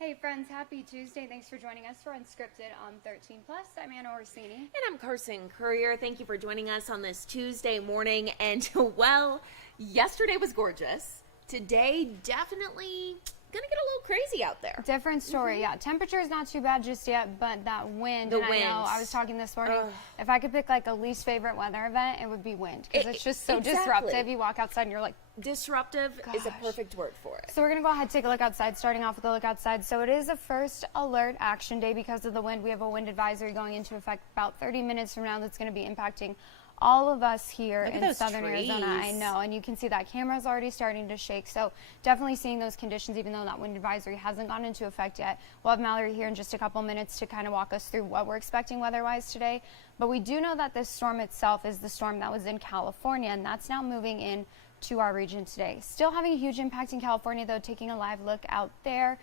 Hey friends, happy Tuesday. Thanks for joining us for Unscripted on 13 Plus. I'm Anna Orsini. And I'm Carson Courier. Thank you for joining us on this Tuesday morning. And well, yesterday was gorgeous. Today, definitely gonna get a little crazy out there. Different story, yeah. Temperature is not too bad just yet, but that wind. The I wind. know, I was talking this morning. If I could pick like a least favorite weather event, it would be wind because it's just so disruptive. You walk outside and you're like, disruptive is a perfect word for it. So we're going to go ahead and take a look outside, starting off with a look outside. So it is a first alert action day because of the wind. We have a wind advisory going into effect about 30 minutes from now that's going to be impacting all of us here in southern Arizona. I know, and you can see that camera's already starting to shake. So definitely seeing those conditions, even though that wind advisory hasn't gone into effect yet. We'll have Mallory here in just a couple minutes to kind of walk us through what we're expecting weather-wise today. But we do know that this storm itself is the storm that was in California, and that's now moving in to our region today. Still having a huge impact in California, though, taking a live look out there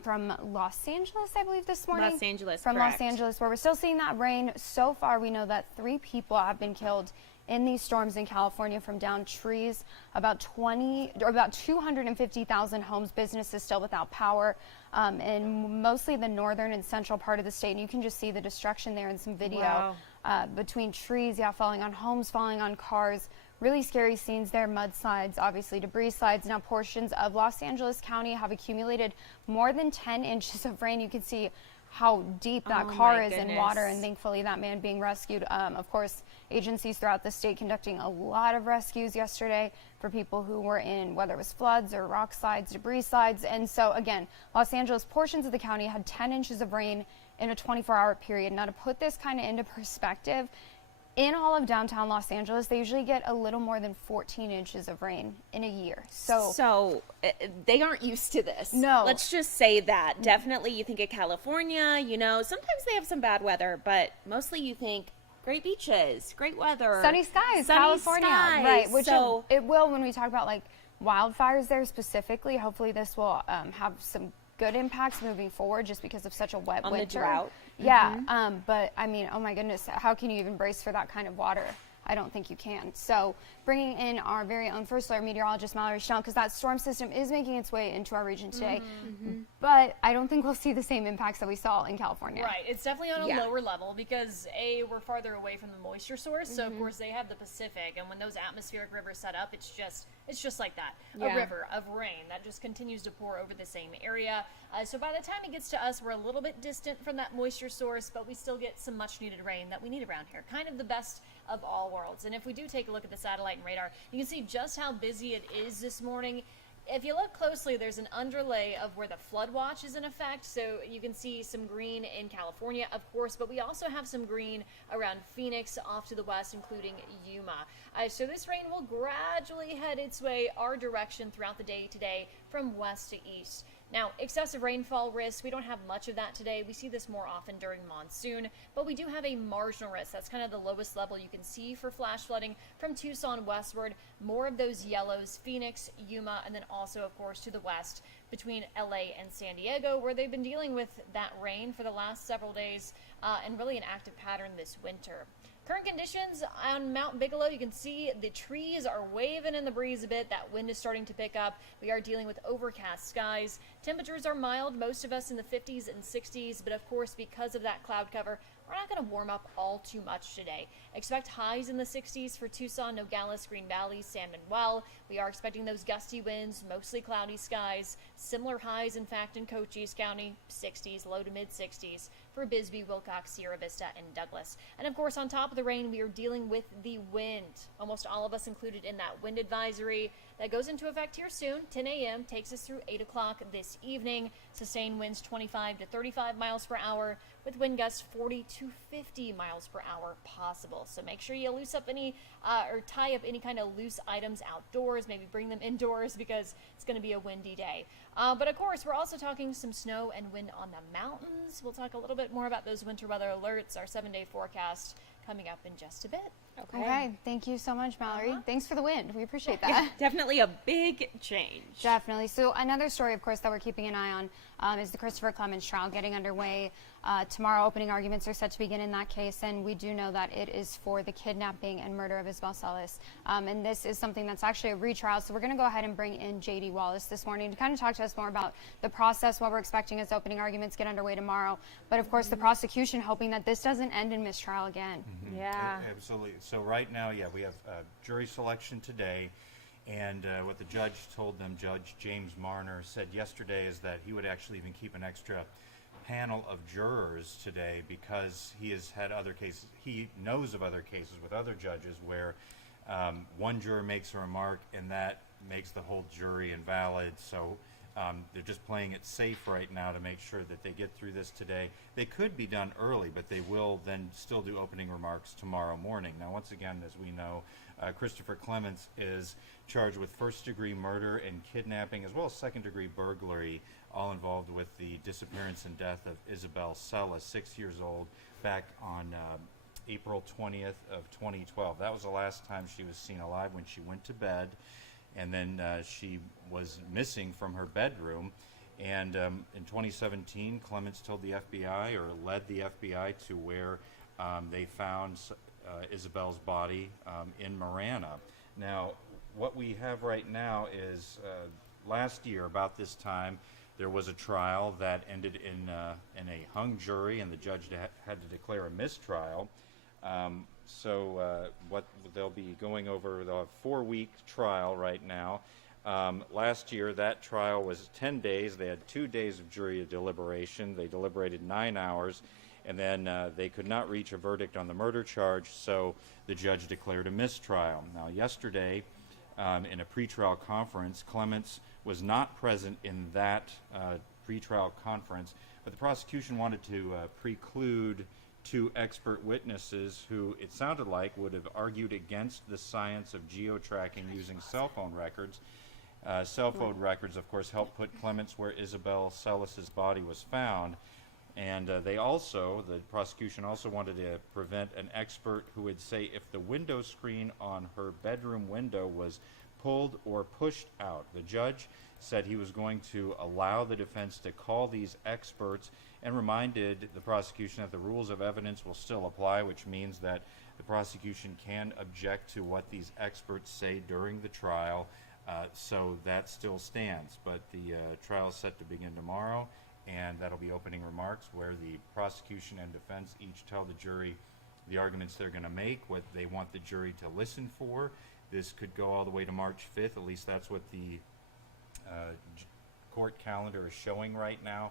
from Los Angeles, I believe, this morning. Los Angeles, From correct. Los Angeles, where we're still seeing that rain. So far, we know that 3 people have been killed in these storms in California from downed trees. About 250,000 homes, businesses still without power, in mostly the northern and central part of the state. And you can just see the destruction there in some video between trees, falling on homes, falling on cars. Really scary scenes there, mudslides, obviously debris slides. Now portions of Los Angeles County have accumulated more than 10 inches of rain. You can see how deep that car is in water, and thankfully that man being rescued. Of course, agencies throughout the state conducting a lot of rescues yesterday for people who were in, whether it was floods or rock slides, debris slides. And so again, Los Angeles, portions of the county had 10 inches of rain in a 24-hour period. Now to put this kind of into perspective, in all of downtown Los Angeles, they usually get a little more than 14 inches of rain in a year. So they aren't used to this. No. Let's just say that. Definitely you think of California, sometimes they have some bad weather, but mostly you think great beaches, great weather. Sunny skies, California. Skies. Right, which it will when we talk about like wildfires there specifically. Hopefully this will have some good impacts moving forward just because of such a wet winter. On the drought. Yeah, but I mean, oh my goodness, how can you even brace for that kind of water? I don't think you can. So bringing in our very own first alert meteorologist, Mallory Schnell, because that storm system is making its way into our region today. But I don't think we'll see the same impacts that we saw in California. Right. It's definitely on a lower level because, A, we're farther away from the moisture source. So, of course, they have the Pacific. And when those atmospheric rivers set up, it's just like that. A river of rain that just continues to pour over the same area. So by the time it gets to us, we're a little bit distant from that moisture source, but we still get some much needed rain that we need around here. Kind of the best of all worlds. And if we do take a look at the satellite and radar, you can see just how busy it is this morning. If you look closely, there's an underlay of where the flood watch is in effect. So you can see some green in California, of course, but we also have some green around Phoenix off to the west, including Yuma. So this rain will gradually head its way our direction throughout the day today from west to east. Now, excessive rainfall risk, we don't have much of that today. We see this more often during monsoon, but we do have a marginal risk. That's kind of the lowest level you can see for flash flooding from Tucson westward. More of those yellows, Phoenix, Yuma, and then also, of course, to the west between LA and San Diego, where they've been dealing with that rain for the last several days and really an active pattern this winter. Current conditions on Mount Bigelow, you can see the trees are waving in the breeze a bit. That wind is starting to pick up. We are dealing with overcast skies. Temperatures are mild, most of us in the 50s and 60s, but of course, because of that cloud cover, we're not going to warm up all too much today. Expect highs in the 60s for Tucson, Nogales, Green Valley, San Manuel. We are expecting those gusty winds, mostly cloudy skies. Similar highs, in fact, in Cochise County, 60s, low to mid 60s for Bisbee, Wilcox, Sierra Vista, and Douglas. And of course, on top of the rain, we are dealing with the wind. Almost all of us included in that wind advisory that goes into effect here soon. 10 a.m. takes us through 8 o'clock this evening. Sustained winds 25 to 35 miles per hour with wind gusts 40 to 50 miles per hour possible. So make sure you loose up any or tie up any kind of loose items outdoors. Maybe bring them indoors because it's going to be a windy day. But of course, we're also talking some snow and wind on the mountains. We'll talk a little bit more about those winter weather alerts, our 7-day forecast coming up in just a bit. Okay, thank you so much, Mallory. Thanks for the win. We appreciate that. Definitely a big change. Definitely. So another story, of course, that we're keeping an eye on is the Christopher Clemens trial getting underway. Tomorrow, opening arguments are set to begin in that case, and we do know that it is for the kidnapping and murder of Isabel Celis. And this is something that's actually a retrial, so we're going to go ahead and bring in J.D. Wallace this morning to kind of talk to us more about the process, what we're expecting as opening arguments get underway tomorrow. But, of course, the prosecution hoping that this doesn't end in mistrial again. Yeah. Absolutely. So right now, we have jury selection today, and what the judge told them, Judge James Marner, said yesterday is that he would actually even keep an extra panel of jurors today because he has had other cases. He knows of other cases with other judges where one juror makes a remark and that makes the whole jury invalid. So they're just playing it safe right now to make sure that they get through this today. They could be done early, but they will then still do opening remarks tomorrow morning. Now, once again, as we know, Christopher Clemens is charged with first-degree murder and kidnapping, as well as second-degree burglary, all involved with the disappearance and death of Isabel Celis, 6 years old, back on April 20th of 2012. That was the last time she was seen alive, when she went to bed. And then she was missing from her bedroom. And in 2017, Clemens told the FBI, or led the FBI, to where they found Isabel's body in Marana. Now, what we have right now is last year, about this time, there was a trial that ended in a hung jury, and the judge had to declare a mistrial. So what they'll be going over, they'll have a 4-week trial right now. Last year, that trial was 10 days. They had 2 days of jury deliberation. They deliberated 9 hours, and then they could not reach a verdict on the murder charge, so the judge declared a mistrial. Now, yesterday, in a pretrial conference, Clemens was not present in that pretrial conference, but the prosecution wanted to preclude 2 expert witnesses who, it sounded like, would have argued against the science of geo-tracking using cell phone records. Cell phone records, of course, helped put Clemens where Isabel Celis' body was found. And the prosecution also wanted to prevent an expert who would say if the window screen on her bedroom window was pulled or pushed out. The judge said he was going to allow the defense to call these experts, and reminded the prosecution that the rules of evidence will still apply, which means that the prosecution can object to what these experts say during the trial. So that still stands. But the trial is set to begin tomorrow, and that'll be opening remarks where the prosecution and defense each tell the jury the arguments they're going to make, what they want the jury to listen for. This could go all the way to March 5th. At least that's what the court calendar is showing right now.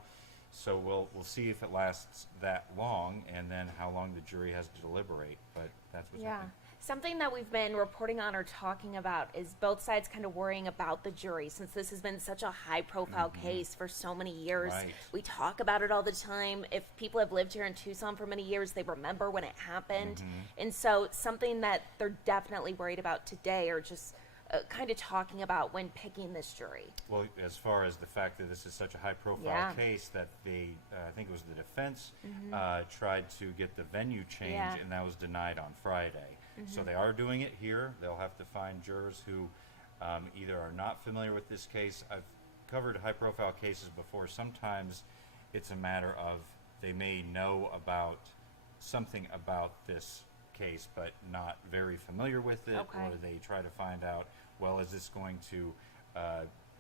So we'll see if it lasts that long, and then how long the jury has to deliberate. But that's what's happening. Something that we've been reporting on or talking about is both sides kind of worrying about the jury, since this has been such a high-profile case for so many years. Right. We talk about it all the time. If people have lived here in Tucson for many years, they remember when it happened. And so something that they're definitely worried about today, or just kind of talking about when picking this jury. Well, as far as the fact that this is such a high-profile case, that they, I think it was the defense, tried to get the venue changed, and that was denied on Friday. So they are doing it here. They'll have to find jurors who either are not familiar with this case. I've covered high-profile cases before. Sometimes it's a matter of they may know about something about this case, but not very familiar with it, or they try to find out, well, is this going to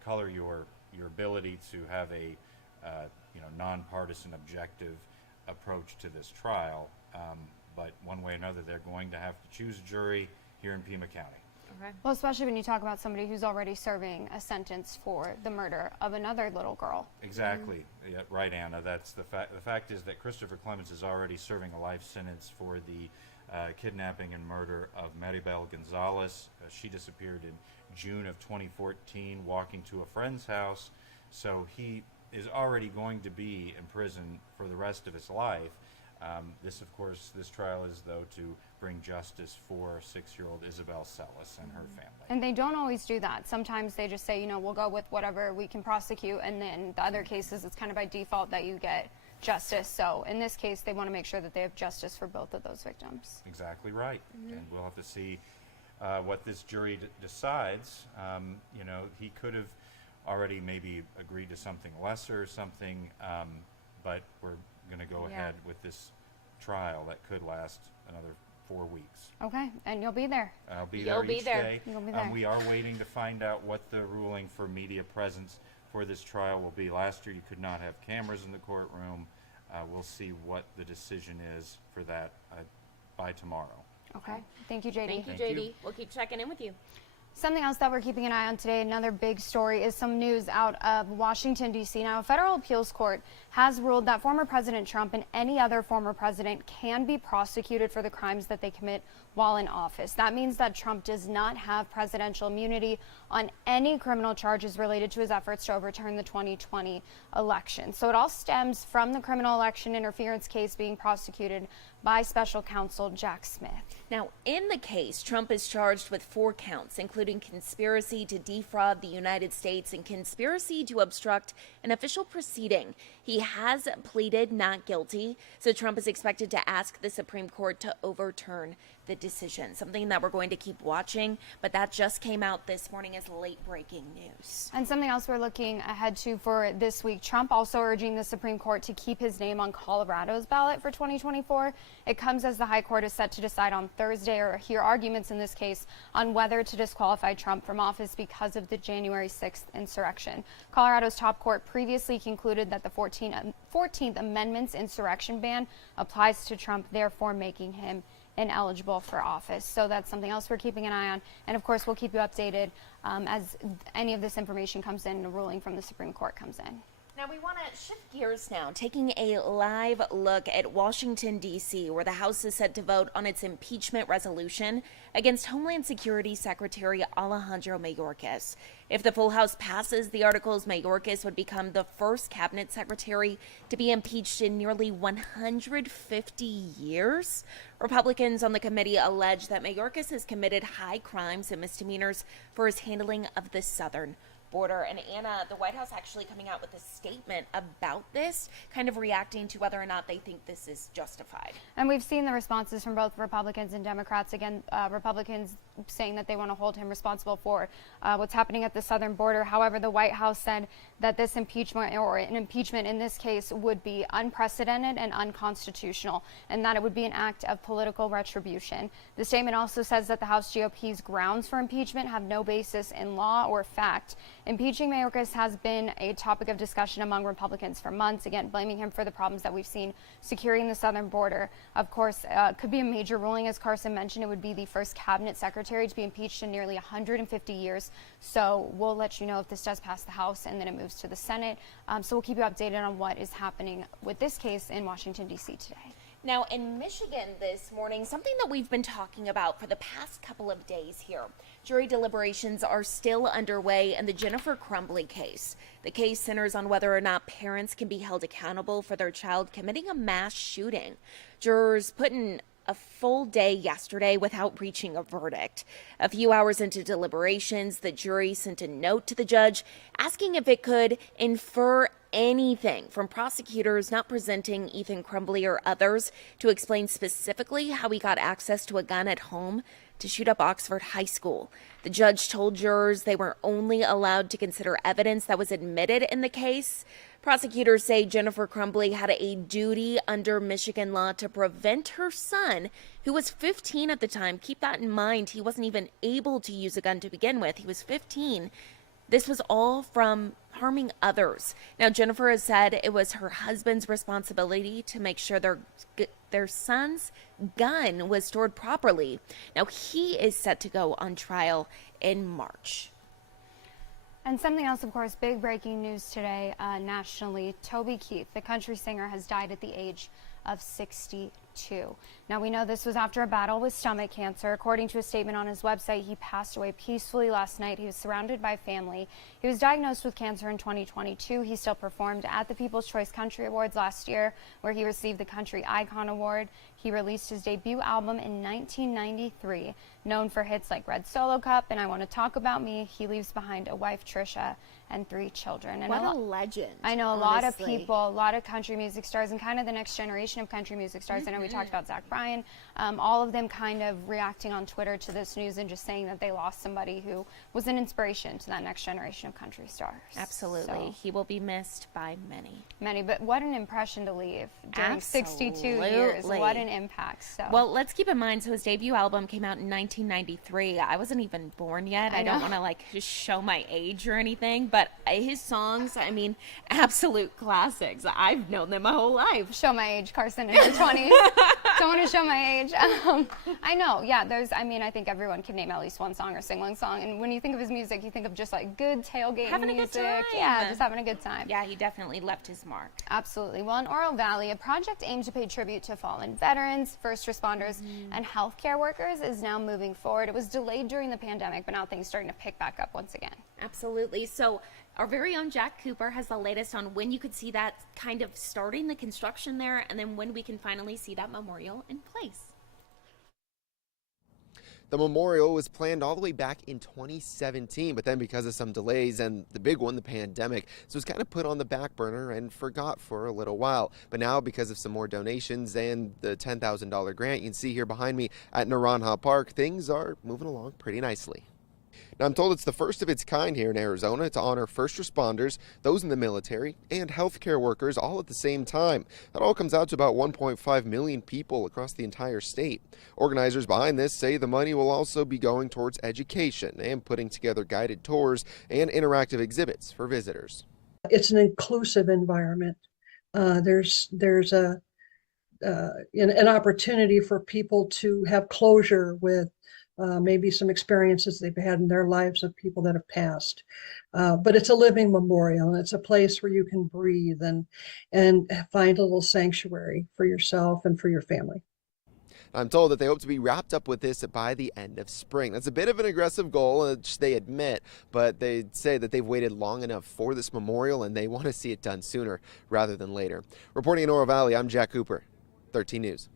color your ability to have a nonpartisan, objective approach to this trial? But one way or another, they're going to have to choose a jury here in Pima County. Well, especially when you talk about somebody who's already serving a sentence for the murder of another little girl. Exactly. Yeah, right, Anna. That's the fact. The fact is that Christopher Clemens is already serving a life sentence for the kidnapping and murder of Maribel Gonzalez. She disappeared in June of 2014, walking to a friend's house. So he is already going to be in prison for the rest of his life. This trial is, though, to bring justice for 6-year-old Isabel Celis and her family. And they don't always do that. Sometimes they just say, we'll go with whatever we can prosecute, and then the other cases, it's kind of by default that you get justice. So in this case, they want to make sure that they have justice for both of those victims. Exactly right. And we'll have to see what this jury decides. You know, he could have already maybe agreed to something lesser or something, but we're going to go ahead with this trial that could last another 4 weeks. Okay, and you'll be there. I'll be You'll there be each there. day. You'll be there. We are waiting to find out what the ruling for media presence for this trial will be. Last year you could not have cameras in the courtroom. We'll see what the decision is for that by tomorrow. Okay, thank you, JD. Thank you, Thank JD. you. We'll keep checking in with you. Something else that we're keeping an eye on today, another big story, is some news out of Washington, D.C. Now, a federal appeals court has ruled that former President Trump and any other former president can be prosecuted for the crimes that they commit while in office. That means that Trump does not have presidential immunity on any criminal charges related to his efforts to overturn the 2020 election. So it all stems from the criminal election interference case being prosecuted by special counsel Jack Smith. Now, in the case, Trump is charged with 4 counts, including conspiracy to defraud the United States and conspiracy to obstruct an official proceeding. He has pleaded not guilty, so Trump is expected to ask the Supreme Court to overturn the decision, something that we're going to keep watching, but that just came out this morning as late breaking news. And something else we're looking ahead to for this week, Trump also urging the Supreme Court to keep his name on Colorado's ballot for 2024. It comes as the High Court is set to decide on Thursday, or hear arguments in this case, on whether to disqualify Trump from office because of the January 6th insurrection. Colorado's top court previously concluded that the 14th Amendment's insurrection ban applies to Trump, therefore making him ineligible for office. So that's something else we're keeping an eye on. And of course, we'll keep you updated as any of this information comes in and a ruling from the Supreme Court comes in. Now we want to shift gears now, taking a live look at Washington, D.C., where the House is set to vote on its impeachment resolution against Homeland Security Secretary Alejandro Mayorkas. If the full House passes the articles, Mayorkas would become the first cabinet secretary to be impeached in nearly 150 years. Republicans on the committee allege that Mayorkas has committed high crimes and misdemeanors for his handling of the southern border. And Anna, the White House actually coming out with a statement about this, kind of reacting to whether or not they think this is justified. And we've seen the responses from both Republicans and Democrats. Again, Republicans saying that they want to hold him responsible for what's happening at the southern border. However, the White House said that this impeachment, or an impeachment in this case, would be unprecedented and unconstitutional, and that it would be an act of political retribution. The statement also says that the House GOP's grounds for impeachment have no basis in law or fact. Impeaching Mayorkas has been a topic of discussion among Republicans for months, again, blaming him for the problems that we've seen securing the southern border. Of course, could be a major ruling. As Carson mentioned, it would be the first cabinet secretary to be impeached in nearly 150 years. So we'll let you know if this does pass the House and then it moves to the Senate. So we'll keep you updated on what is happening with this case in Washington, D.C. today. Now, in Michigan this morning, something that we've been talking about for the past couple of days here. Jury deliberations are still underway in the Jennifer Crumbly case. The case centers on whether or not parents can be held accountable for their child committing a mass shooting. Jurors put in a full day yesterday without reaching a verdict. A few hours into deliberations, the jury sent a note to the judge asking if it could infer anything from prosecutors not presenting Ethan Crumbly or others to explain specifically how he got access to a gun at home to shoot up Oxford High School. The judge told jurors they were only allowed to consider evidence that was admitted in the case. Prosecutors say Jennifer Crumbly had a duty under Michigan law to prevent her son, who was 15 at the time. Keep that in mind. He wasn't even able to use a gun to begin with. He was 15. This was all from harming others. Now, Jennifer has said it was her husband's responsibility to make sure their son's gun was stored properly. Now, he is set to go on trial in March. And something else, of course, big breaking news today nationally. Toby Keith, the country singer, has died at the age of 62. 2022. Now, we know this was after a battle with stomach cancer. According to a statement on his website, he passed away peacefully last night. He was surrounded by family. He was diagnosed with cancer in 2022. He still performed at the People's Choice Country Awards last year, where he received the Country Icon Award. He released his debut album in 1993, known for hits like Red Solo Cup and I Want to Talk About Me. He leaves behind a wife, Trisha, and 3 children. And what a legend. I know a honestly. lot of people, a lot of country music stars, and kind of the next generation of country music stars. I know we talked about Zach Bryan, all of them kind of reacting on Twitter to this news and just saying that they lost somebody who was an inspiration to that next generation of country stars. Absolutely. So, He will be missed by many. many, but what an impression to leave during 62 years. Absolutely. What an impact. So. Well, let's keep in mind, so his debut album came out in 1993. I wasn't even born yet. I don't want to like just show my age or anything, but his songs, I mean, absolute classics. I've known them my whole life. Show my age, Carson, in your 20s. Don't want to show my age. I know, yeah, I think everyone can name at least one song or sing one song. And when you think of his music, you think of just like good tailgate Having music. a good time. Yeah, just having a good time. Yeah, he definitely left his mark. Absolutely. Well, in Oro Valley, a project aimed to pay tribute to fallen veterans, first responders, and healthcare workers is now moving forward. It was delayed during the pandemic, but now things are starting to pick back up once again. Absolutely. So our very own Jack Cooper has the latest on when you could see that kind of starting the construction there, and then when we can finally see that memorial in place. The memorial was planned all the way back in 2017, but then because of some delays and the big one, the pandemic, this was kind of put on the back burner and forgot for a little while. But now, because of some more donations and the $10,000 grant you can see here behind me at Naranja Park, things are moving along pretty nicely. Now, I'm told it's the first of its kind here in Arizona to honor first responders, those in the military, and healthcare workers all at the same time. That all comes out to about 1.5 million people across the entire state. Organizers behind this say the money will also be going towards education and putting together guided tours and interactive exhibits for visitors. It's an inclusive environment. There's an opportunity for people to have closure with maybe some experiences they've had in their lives of people that have passed. But it's a living memorial, and it's a place where you can breathe and find a little sanctuary for yourself and for your family. I'm told that they hope to be wrapped up with this by the end of spring. That's a bit of an aggressive goal, which they admit, but they say that they've waited long enough for this memorial and they want to see it done sooner rather than later. Reporting in Oro Valley, I'm Jack Cooper, 13 News.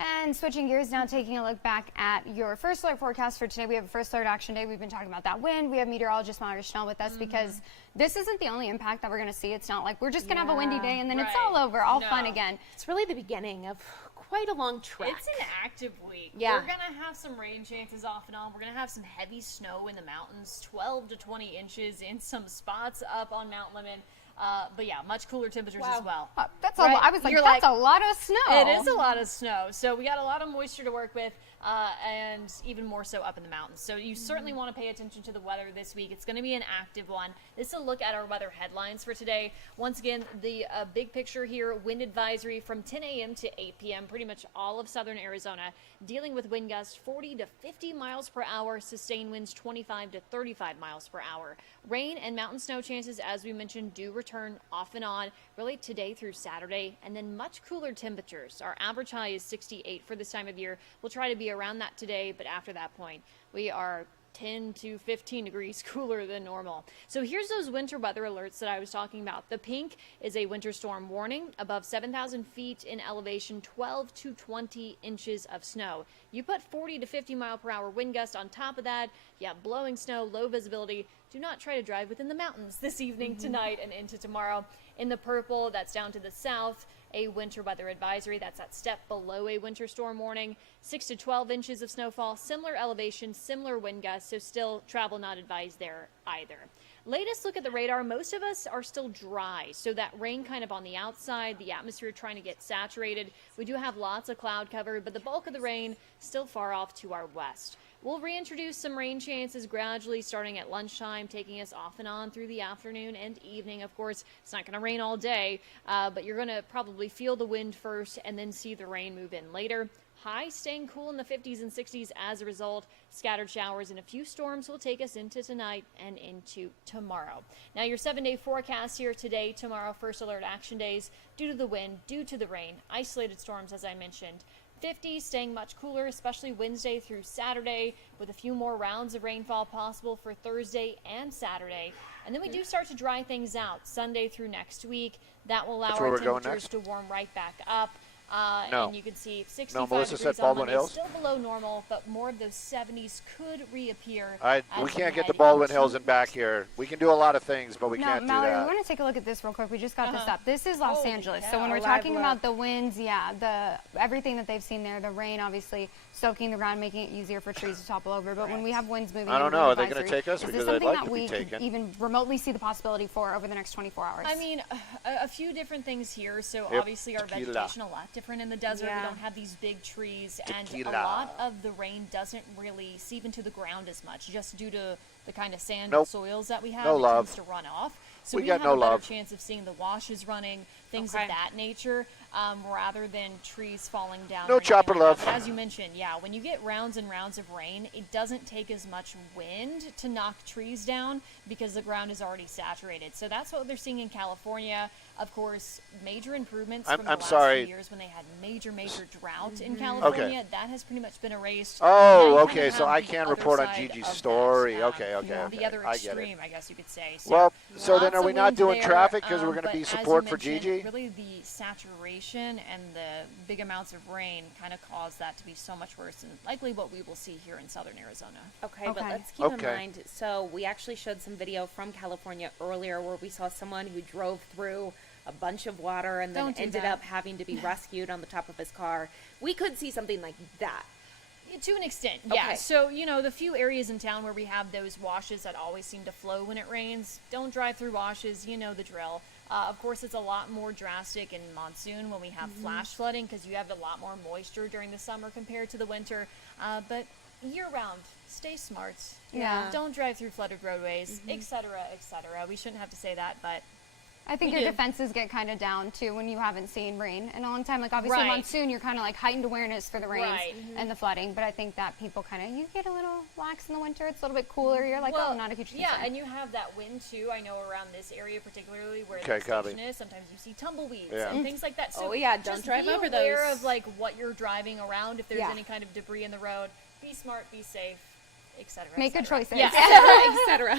And switching gears now, taking a look back at your first alert forecast for today. We have a first alert action day. We've been talking about that wind. We have meteorologist Myra Schnell with us because this isn't the only impact that we're going to see. It's not like we're just going to have a windy day and then it's all over, all fun again. It's really the beginning of quite a long trek. It's an active week. Yeah. We're going to have some rain chances off and on. We're going to have some heavy snow in the mountains, 12 to 20 inches in some spots up on Mount Lemmon. But yeah, much cooler temperatures as well. That's I was like, that's a lot of snow. It is a lot of snow. So we got a lot of moisture to work with, and even more so up in the mountains. So you certainly want to pay attention to the weather this week. It's going to be an active one. This is a look at our weather headlines for today. Once again, the big picture here, wind advisory from 10 a.m. to 8 p.m., pretty much all of southern Arizona, dealing with wind gusts 40 to 50 miles per hour, sustained winds 25 to 35 miles per hour. Rain and mountain snow chances, as we mentioned, do return off and on, really today through Saturday, and then much cooler temperatures. Our average high is 68 for this time of year. We'll try to be around that today, but after that point, we are 10 to 15 degrees cooler than normal. So here's those winter weather alerts that I was talking about. The pink is a winter storm warning, above 7,000 feet in elevation, 12 to 20 inches of snow. You put 40 to 50 mile per hour wind gust on top of that, yeah, blowing snow, low visibility. Do not try to drive within the mountains this evening, tonight, and into tomorrow. In the purple, that's down to the south, a winter weather advisory. That's that step below a winter storm warning. 6 to 12 inches of snowfall, similar elevation, similar wind gusts, so still travel not advised there either. Latest look at the radar, most of us are still dry, so that rain kind of on the outside, the atmosphere trying to get saturated. We do have lots of cloud cover, but the bulk of the rain still far off to our west. We'll reintroduce some rain chances gradually starting at lunchtime, taking us off and on through the afternoon and evening. Of course, it's not going to rain all day, but you're going to probably feel the wind first and then see the rain move in later. High staying cool in the 50s and 60s as a result. Scattered showers and a few storms will take us into tonight and into tomorrow. Now, your 7-day forecast here today, tomorrow, first alert action days, due to the wind, due to the rain, isolated storms, as I mentioned. 50, staying much cooler, especially Wednesday through Saturday, with a few more rounds of rainfall possible for Thursday and Saturday. And then we do start to dry things out Sunday through next week. That will allow our temperatures to warm right back up. And you can see 65 Melissa degrees said on Baldwin Monday, Hills. still below normal, but more of those 70s could reappear. We can't get the Baldwin Hills in back here. We can do a lot of things, but we can't do Mallory, that. we want to take a look at this real quick. We just got this up. This is Los Holy Angeles. cow. So when we're Live talking look. about the winds, everything that they've seen there, the rain obviously soaking the ground, making it easier for trees to topple over. But when we have winds moving, I don't in know. Are they advisory, going to take us? is this Because I'd something like that to we be could taken. even remotely see the possibility for over the next 24 hours? I mean, a few different things here. So Yep. obviously our Tequila. vegetation a lot different in the desert. Yeah. We don't have these big trees, and Tequila. a lot of the rain doesn't really seep into the ground as much, just due to the kind of sand Nope. soils that we have. No it love. tends to run off. So We we got have no a better love. chance of seeing the washes running, things Okay. of that nature, rather than trees falling down. No or anything chopper like that. love. But as you mentioned, when you get rounds and rounds of rain, it doesn't take as much wind to knock trees down because the ground is already saturated. So that's what they're seeing in California. Of course, major improvements from the I'm last sorry. few years when they had major drought in California. That has pretty much been erased. Now Oh, you okay. kinda So have I the can't other report on side Gigi's of that, story. Okay. The other I get it. extreme, I guess you could say. So Well, so then lots are we of not wind doing there, traffic because we're going to but be as you support for mentioned, Gigi? Really, the saturation and the big amounts of rain kind of caused that to be so much worse, and likely what we will see here in southern Arizona. Okay, but Okay. let's keep in Okay. mind. So we actually showed some video from California earlier where we saw someone who drove through a bunch of water and then Don't do ended that. up having to be rescued on the top of his car. We could see something like that. To an extent, yeah. Okay. So, the few areas in town where we have those washes that always seem to flow when it rains, don't drive through washes, you know the drill. Of course, it's a lot more drastic in monsoon when we have flash flooding because you have a lot more moisture during the summer compared to the winter. But year-round, stay smart. Yeah. Don't drive through flooded roadways, et cetera, et cetera. We shouldn't have to say that, but I think We your do. defenses get kind of down too when you haven't seen rain in a long time. Like obviously Right. monsoon, you're kind of like heightened awareness for the rains Right. and the flooding. But I think that people you get a little lax in the winter. It's a little bit cooler. You're like, well, oh, not a huge concern. yeah, and you have that wind too. I know around this area particularly where Okay, the copy. station is, sometimes you see tumbleweeds Yeah. and things like that. So Oh, yeah, don't just drive be over aware those. of like what you're driving around. If there's Yeah. any kind of debris in the road, be smart, be safe, etc. Make good choices. Yeah. Etc.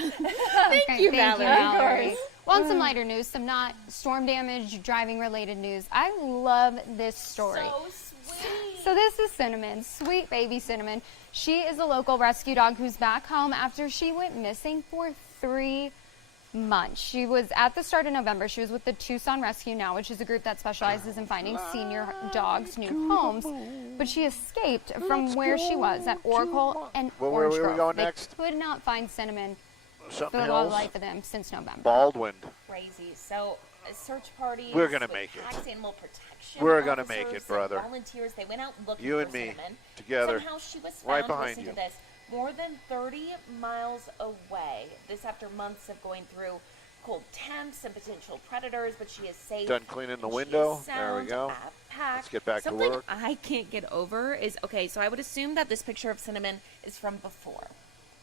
Thank you, Valerie. Valerie. Of course. Well, on some lighter news, some not storm damage, driving related news. I love this story. So sweet. So this is Cinnamon, sweet baby Cinnamon. She is a local rescue dog who's back home after she went missing for 3 months. She was at the start of November. She was with the Tucson Rescue Now, which is a group that specializes in finding senior dogs new homes. But she escaped from where she was at Oracle and Well, where Orange were we Grove. going They next? could not find Cinnamon Something for the else? life of them since November. Baldwin. Crazy. So search parties. We're gonna with make it. Tax Animal Protection. We're gonna make officers it, and brother. Volunteers. They went out looking You for and me, Cinnamon. together. Somehow she was found. Right behind Listen you. to this. More than 30 miles away. This after months of going through cold temps and potential predators, but she is safe. Done cleaning the and she window. is There we sound go. at pack. Let's get back to Something work. I can't get over is okay. So I would assume that this picture of Cinnamon is from before,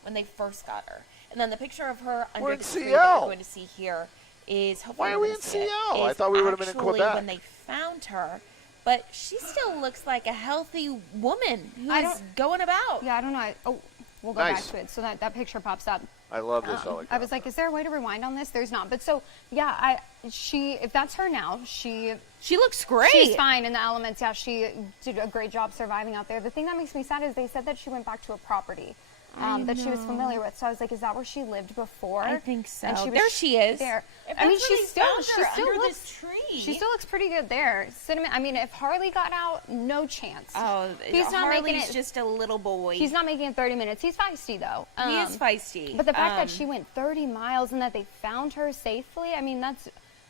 when they first got her, and then the picture of her under We're in the tree that CL. you're going to see here is hopefully Why are you're we gonna in see it, CL? I is thought we would have been in actually Quebec. when they found her. But she still looks like a healthy woman who I is don't- going about. Yeah, I don't know. We'll go Nice. back to it. So that picture pops up. I love this helicopter. I was like, is there a way to rewind on this? There's not. But so, yeah, if that's her now, She looks great. she's fine in the elements. Yeah, she did a great job surviving out there. The thing that makes me sad is they said that she went back to a property that she was familiar with. So I was like, is that where she lived before? I think so. And There she is. There. If I mean, that's where she they still found her, under looks this tree. She still looks pretty good there. Cinnamon. I mean, if Harley got out, no chance. Oh, He's not making Harley's it- just a little boy. He's not making it 30 minutes. He's feisty though. He is feisty. But the fact that she went 30 miles and that they found her safely, I mean,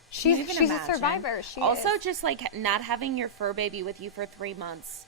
she's You can a imagine. survivor. She also is. just like not having your fur baby with you for 3 months.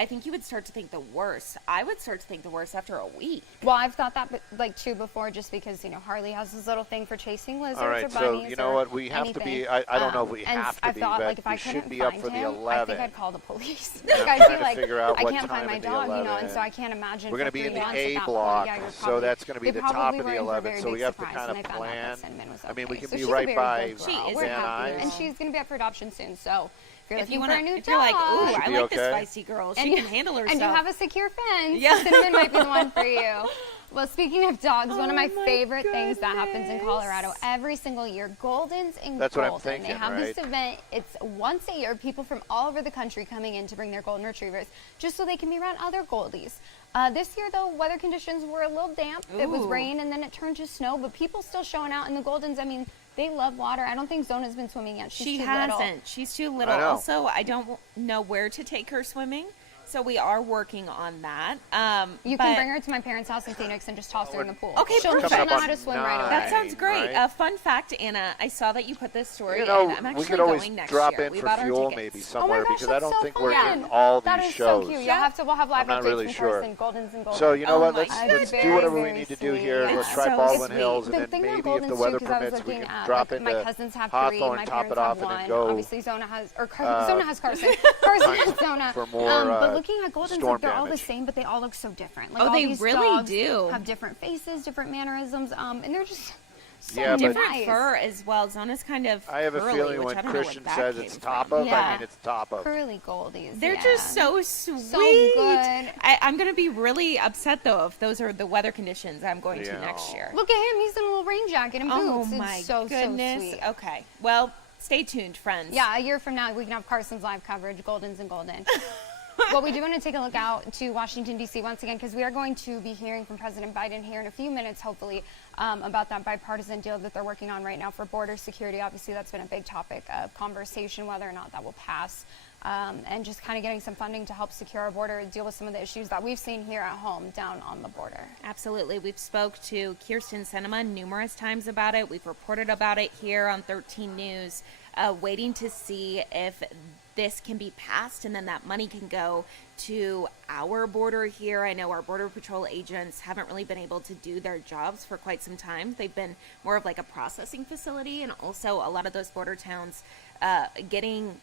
I think you would start to think the worst. I would start to think the worst after a week. Well, I've thought that like too before, just because Harley has this little thing for chasing lizards All or right, bunnies. so you know or what? We have anything. to be. I don't know if we and have to I be, thought, but like, if I we should couldn't be up find for the him, 11. I think I'd call the police. I'm Like, I'd trying be to like, figure out I what can't find time my in the dog, 11. and so I can't imagine. We're going for to be in 3 the months A at that block, point, you're so probably- that's going to be they the top probably of were the in for a 11. very So we big have to surprise kind when of they found out that plan. Cinnamon was I mean, we okay. can So be she's a right very by good girl. She is We're a happy, good and girl. she's going to be up for adoption soon. So if you're If looking you for a want new to, if you're like, dog, ooh, Should I be like okay. this feisty girl. She can handle herself. and you have a secure fence. Yeah. So Cinnamon might be the one for you. Well, speaking of dogs, one of my my favorite things that happens in goodness. Colorado every single year, Goldens and That's what I'm Golden. thinking, They have this right? event. It's once a year. People from all over the country coming in to bring their golden retrievers, just so they can be around other goldies. This year, though, weather conditions were a little damp. It was Ooh. rain, and then it turned to snow. But people still showing out, and the Goldens, I mean, they love water. I don't think Zona's been swimming yet. She's She too hasn't. little. She's too little. I know. Also, I don't know where to take her swimming, so we are working on that. You but can bring her to my parents' house in Phoenix and just toss her in the pool. Okay, she'll perfect. know Coming up how to on swim right away. that sounds 9, great. right? Fun fact, Anna, I saw that you put this story, You know, and I'm actually we could always going next drop year. in We for bought our fuel tickets. maybe Oh somewhere my gosh, because I that's don't so think we're fun. in all That these is shows. so cute. You'll have to. We'll have live I'm not updates really in sure. person, Goldens and Goldens. So you know Oh what? my Let's goodness. do whatever we Very need to do sweet. here. It's Let's try so Baldwin sweet. Hills, and The then thing maybe about if the Goldens, weather too, 'cause I was permits, we looking can at, drop like, into my cousins have 3, Hawthorne, my top it parents off, have and then 1. go. Obviously, Zona has Zona has Carson. Carson has Zona. for more, but looking at Goldens, storm like, they're all the damage. same, but they all look so different. Like, Oh, all they these really dogs do. have different faces, different mannerisms, and they're just so Yeah, but- Different nice. fur as well. Zona's kind of I have a curly, feeling which when I don't know where Christian that says came it's from. top of, I Yeah. mean it's top of. Curly goldies. They're yeah. just so sweet. good. I'm going to be really upset, though, if those are the weather conditions I'm going to Yeah. next year. Look at him. He's in a little rain jacket and Oh, boots. my It's so goodness. sweet. Okay. Well, stay tuned, friends. Yeah, a year from now, we can have Carson's live coverage, Goldens and Golden. Well, we do want to take a look out to Washington, D.C. once again, because we are going to be hearing from President Biden here in a few minutes, hopefully, about that bipartisan deal that they're working on right now for border security. Obviously, that's been a big topic of conversation, whether or not that will pass, and just kind of getting some funding to help secure our border and deal with some of the issues that we've seen here at home down on the border. Absolutely. We've spoke to Kirsten Sinema numerous times about it. We've reported about it here on 13 News, waiting to see if this can be passed and then that money can go to our border here. I know our Border Patrol agents haven't really been able to do their jobs for quite some time. They've been more of like a processing facility, and also a lot of those border towns getting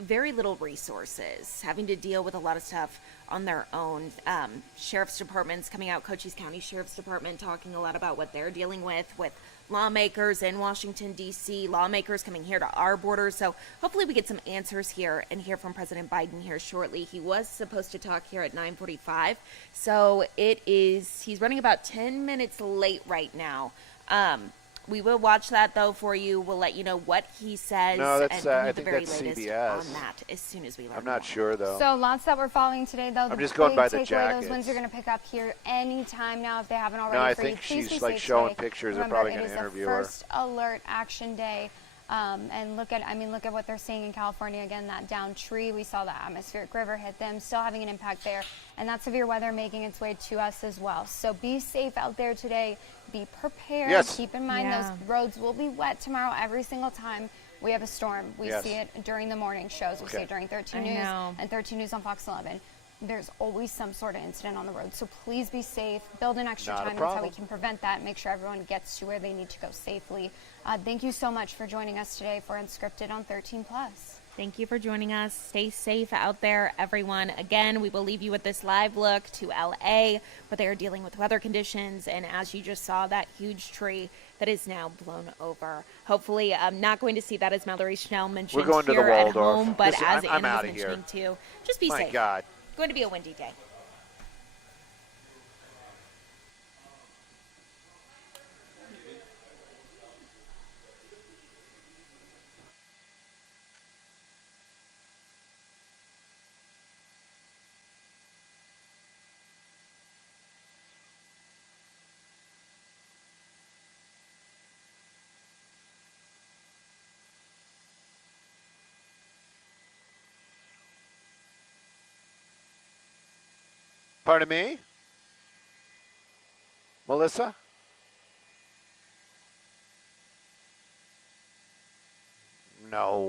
very little resources, having to deal with a lot of stuff on their own. Sheriff's departments coming out, Cochise County Sheriff's Department talking a lot about what they're dealing with lawmakers in Washington, D.C., lawmakers coming here to our border. So hopefully we get some answers here and hear from President Biden here shortly. He was supposed to talk here at 9:45. So he's running about 10 minutes late right now. We will watch that, though, for you. We'll let you know what he says. No, that's, and I the think very that's latest CBS. on that as soon as we learn I'm not more. sure though. So lots that we're following today, though. I'm just going big by the takeaway, jackets. Those ones you're going to pick up here anytime now if they haven't already. No, I for think you. Please she's be like safe showing today. pictures. They're Remember, probably going it to is interview the her. first alert action day. And look at what they're seeing in California. Again, that downed tree. We saw the atmospheric river hit them, still having an impact there. And that severe weather making its way to us as well. So be safe out there today. Be prepared. Yes. Keep in mind Yeah. those roads will be wet tomorrow every single time we have a storm. We Yes. see it during the morning shows. We see Okay. it during 13 I News know. and 13 News on Fox 11. There's always some sort of incident on the road. So please be safe. Build in extra Not a time. That's how we problem. can prevent that. Make sure everyone gets to where they need to go safely. Thank you so much for joining us today for Unscripted on 13 Plus. Thank you for joining us. Stay safe out there, everyone. Again, we will leave you with this live look to LA, where they are dealing with weather conditions. And as you just saw, that huge tree that is now blown over. Hopefully, I'm not going to see that, as Mallory Schnell mentioned, We're going to the here at Waldorf. home. But Listen, as I'm Anna was outta here. mentioning too, just be My safe. God. Going to be a windy day. Pardon me? Melissa? No.